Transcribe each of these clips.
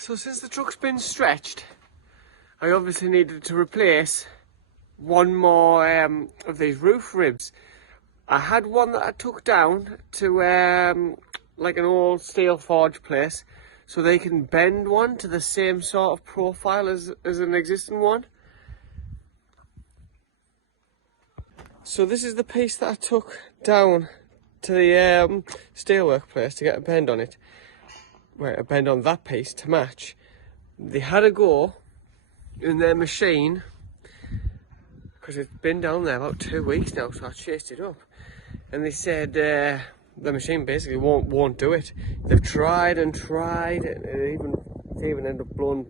So since the truck's been stretched, I obviously needed to replace one more of these roof ribs. I had one that I took down to like an old steel forge place, so they can bend one to the same sort of profile as an existing one. So this is the piece that I took down to the steelwork place to get a bend on it. Well, a bend on that piece to match. They had a go in their machine, because it's been down there about 2 weeks now, so I chased it up. And they said the machine basically won't do it. They've tried and tried, and they even ended up blowing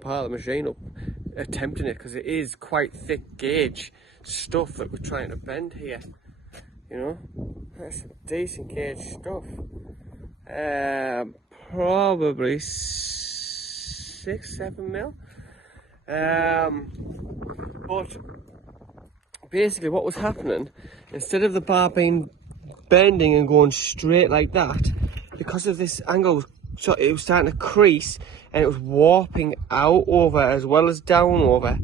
part of the machine up attempting it, because it is quite thick gauge stuff that we're trying to bend here. You know, that's some decent gauge stuff. Probably 6-7 mil. But basically what was happening, instead of the bar being bending and going straight like that, because of this angle, so it was starting to crease and it was warping out over as well as down over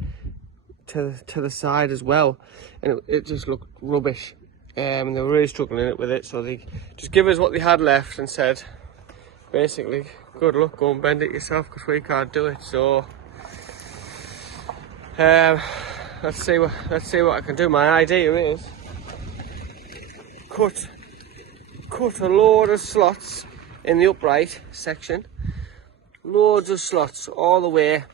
to the side as well, and it just looked rubbish. And they were really struggling with it, so they just give us what they had left and said, basically, good luck, go and bend it yourself, because we can't do it. So let's see what I can do. My idea is cut a load of slots in the upright section, loads of slots all the way,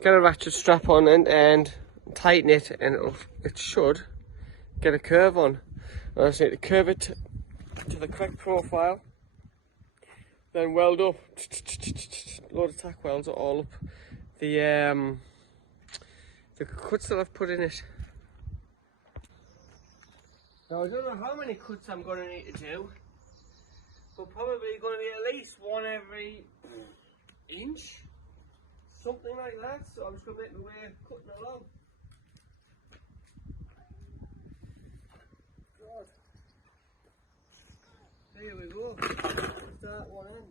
get a ratchet strap on and tighten it, and it should get a curve on. I just need to curve it to the correct profile, then weld up, load of tack welds all up the cuts that I've put in it. Now I don't know how many cuts I'm going to need to do, but probably going to be at least one every inch, something like that. So I'm just going to make my way cutting along. God. Here we go. Start one end.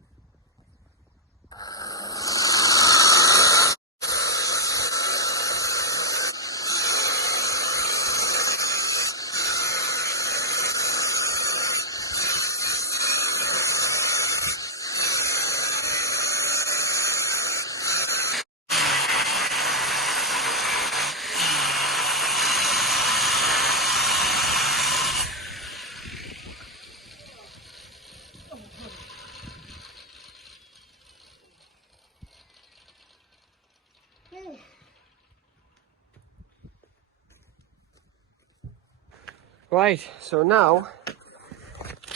Right, so now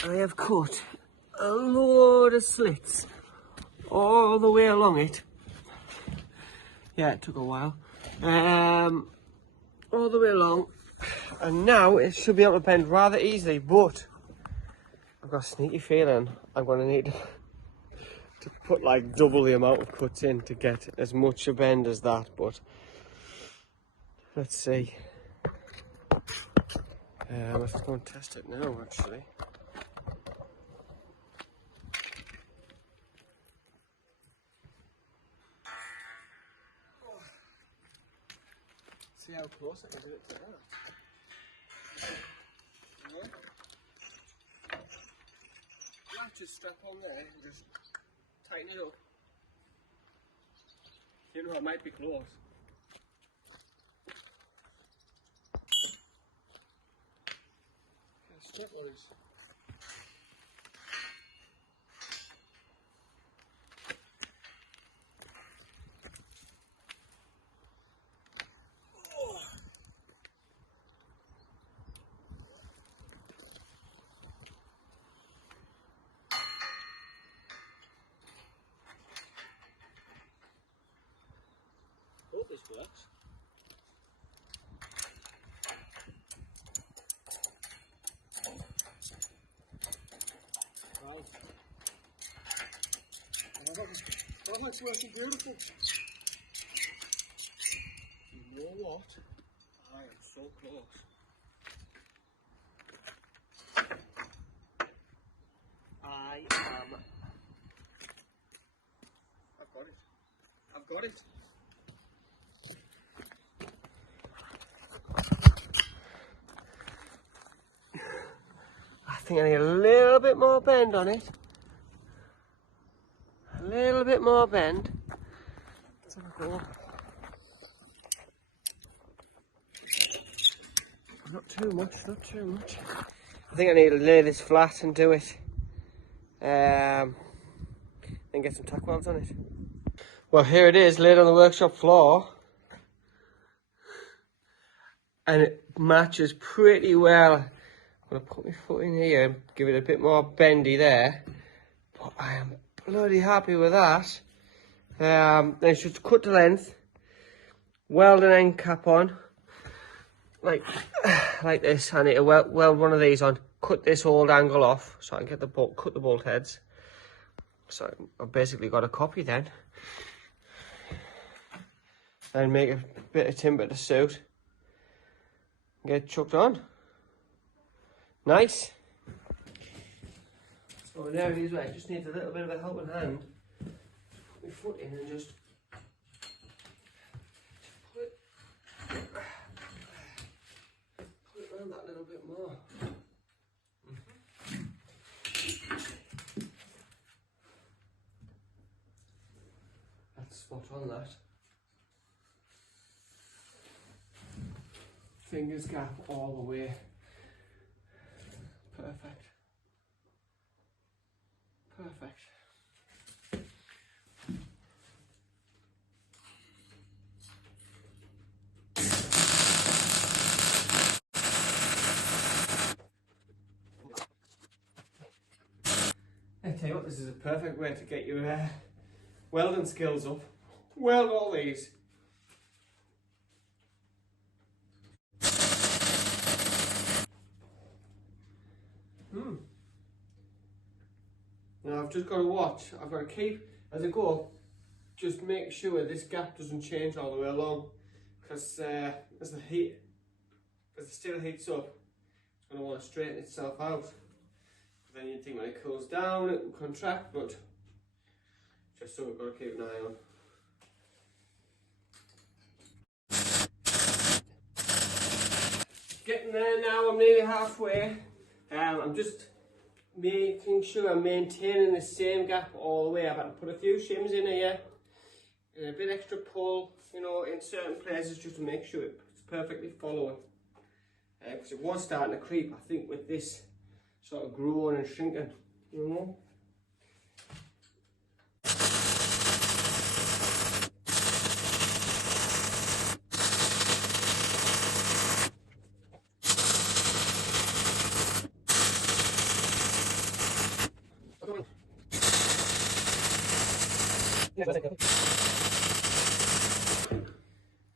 I have cut a load of slits all the way along it. Yeah, it took a while. All the way along, and now it should be able to bend rather easily, but I've got a sneaky feeling I'm going to need to put like double the amount of cuts in to get as much a bend as that, but let's see. Let's go and test it now, actually. See how close I can do it to that. Yeah. Ratchet strap on there and just tighten it up. You know, it might be close. Strap on it. Hope this works. Right. That looks working beautiful. You know what? I am so close. I am I've got it. I think I need a little bit more bend on it. A little bit more bend. Let's have a go. Not too much, not too much. I think I need to lay this flat and do it. And get some tack welds on it. Well, here it is, laid on the workshop floor. And it matches pretty well. I'm going to put my foot in here and give it a bit more bendy there. But I am bloody happy with that. Then it's just cut to length. Weld an end cap on. Like this. I need to weld one of these on. Cut this old angle off so I can get the bolt, cut the bolt heads. So I've basically got a copy then. And make a bit of timber to suit. Get chucked on. Nice. So there it is, right. Just needs a little bit of a helping hand. Put my foot in and just pull it around that little bit more. That's spot on, that. Fingers gap all the way. Perfect. Perfect. I tell you what, this is a perfect way to get your welding skills up. Weld all these. Now I've just got to watch, I've got to keep, as I go, just make sure this gap doesn't change all the way along, because as the steel heats up, it's going to want to straighten itself out. Then you'd think when it cools down it will contract, but just something we've got to keep an eye on. Getting there now, I'm nearly halfway. I'm just making sure I'm maintaining the same gap all the way. I've had to put a few shims in here, and a bit extra pull, you know, in certain places just to make sure it's perfectly following. Because it was starting to creep, I think, with this sort of growing and shrinking, you know.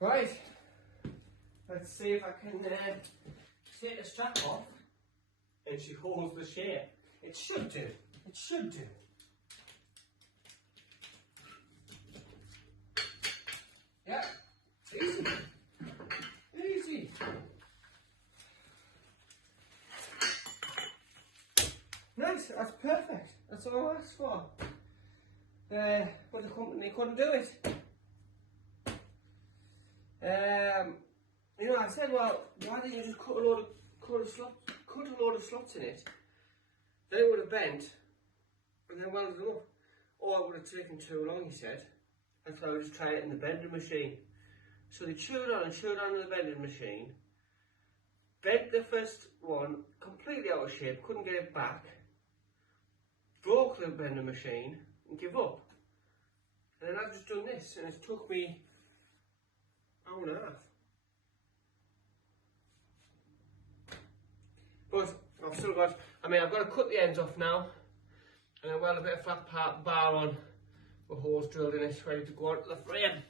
Right, let's see if I can take the strap off and she holds the shape. It should do, it should do. Yeah, easy, easy. Nice, that's perfect, that's all I asked for. But the company couldn't do it. You know, I said, well, why didn't you just cut a load of slots in it? Then it would have bent, and then welded them up. Or it would have taken too long, he said. That's why I would just try it in the bending machine. So they chewed on in the bending machine, bent the first one completely out of shape, couldn't get it back, broke the bending machine, and give up. And then I've just done this, and it's took me an hour and a half. But I've still got, I've got to cut the ends off now, and then weld a bit of flat bar on with holes drilled in it, ready to go onto the frame.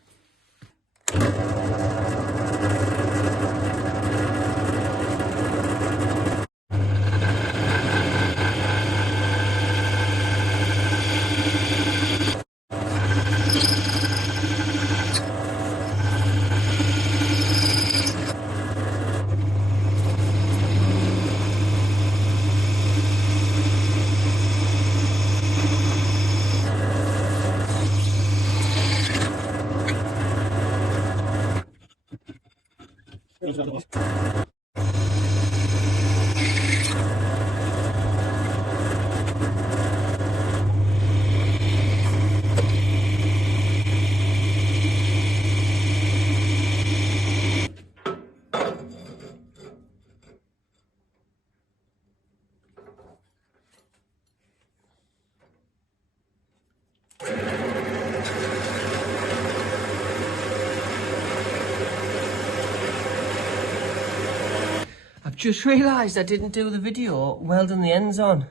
I've just realised I didn't do the video welding the ends on.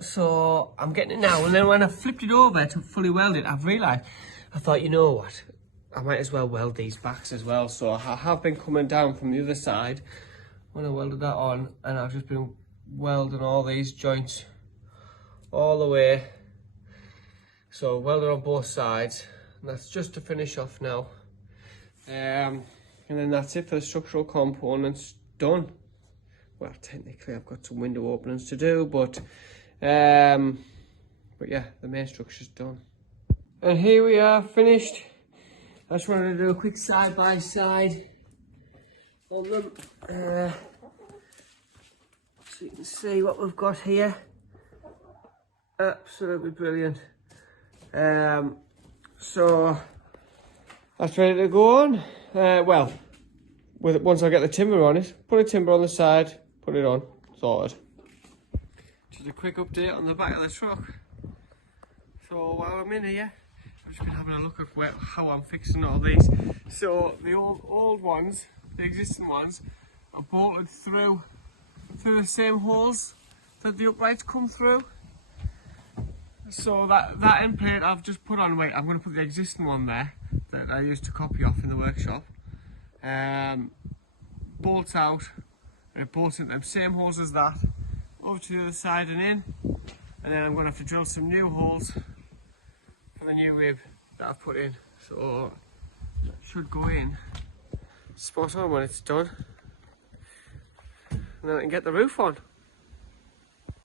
So I'm getting it now, and then when I flipped it over to fully weld it, I've realised, I thought, you know what, I might as well weld these backs as well. So I have been coming down from the other side when I welded that on, and I've just been welding all these joints all the way. So welded on both sides, and that's just to finish off now. And then that's it for the structural components done. Well, technically I've got some window openings to do, but yeah, the main structure's done. And here we are, finished. I just wanted to do a quick side by side on them, so you can see what we've got here. Absolutely brilliant. So that's ready to go on. Well, once I get the timber on it, put a timber on the side, put it on, sorted. Just a quick update on the back of the truck. So while I'm in here, I've just been having a look at how I'm fixing all these. So the old ones, the existing ones, are bolted through the same holes that the uprights come through. So that end plate I've just put on, wait, I'm going to put the existing one there that I used to copy off in the workshop. Bolts out, and it bolts into the same holes as that, over to the other side and in, and then I'm going to have to drill some new holes for the new rib that I've put in. So that should go in spot on when it's done, and then I can get the roof on.